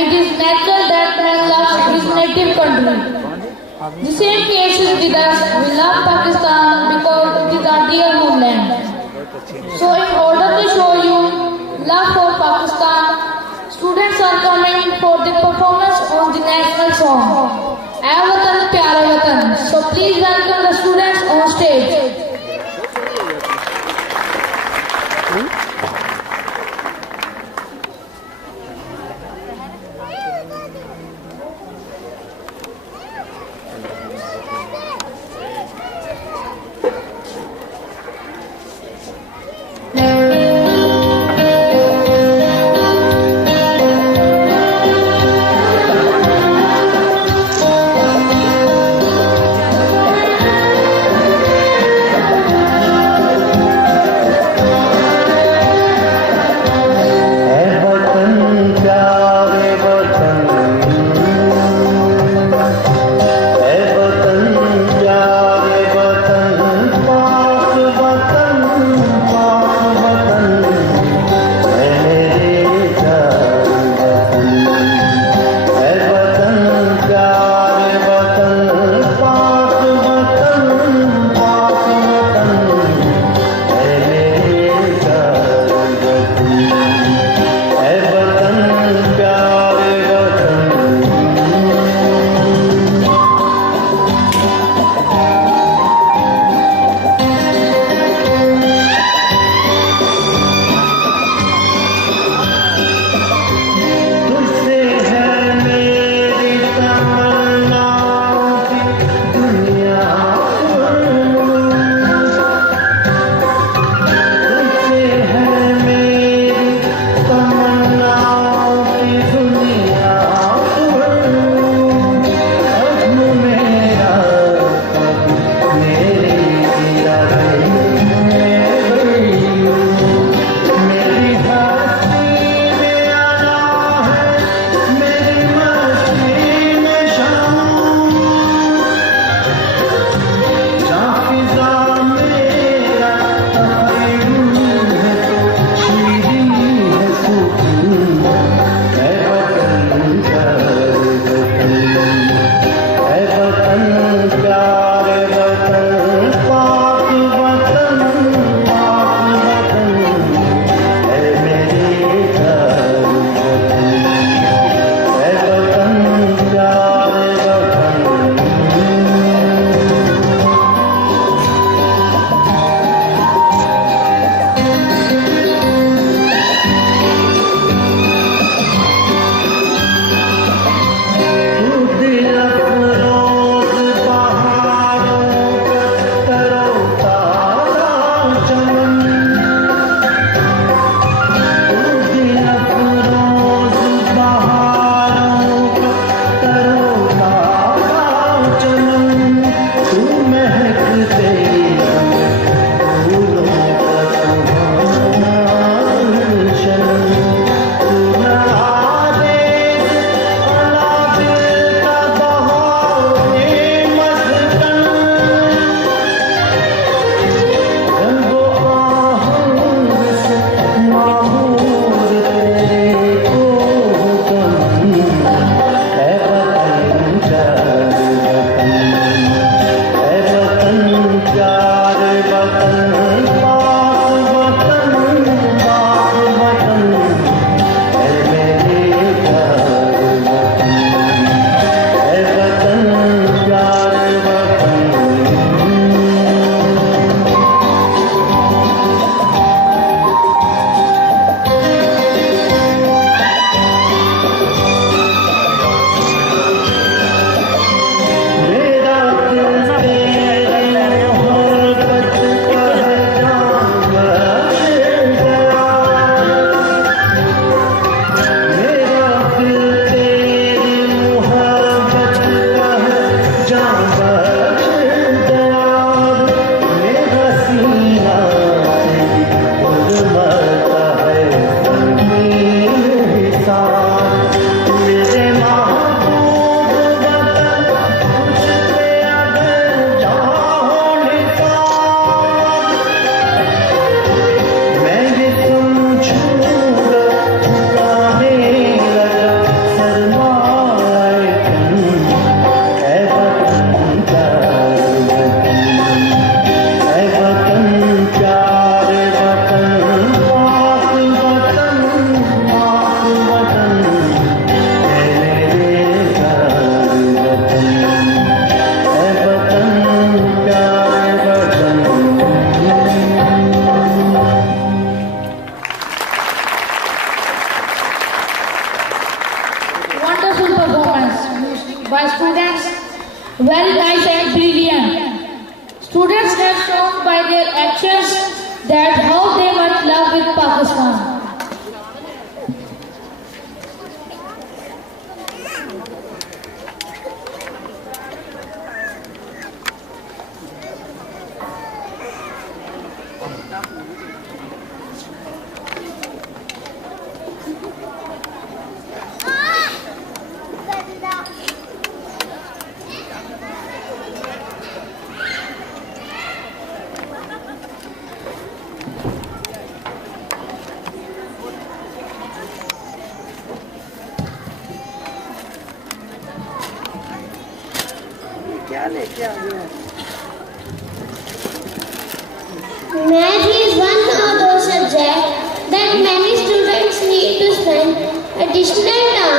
it is natural that man loves his native country. The same case is with us. We love Pakistan because it is our dear homeland. So in order to show you love for Pakistan, students are coming for the performance of the national song, Ae Watan Pyara Watan. So please welcome the students on stage. by students very nice and brilliant. Students have shown by their actions that how they much love with Pakistan. Math is one of those subjects that many students need to spend additional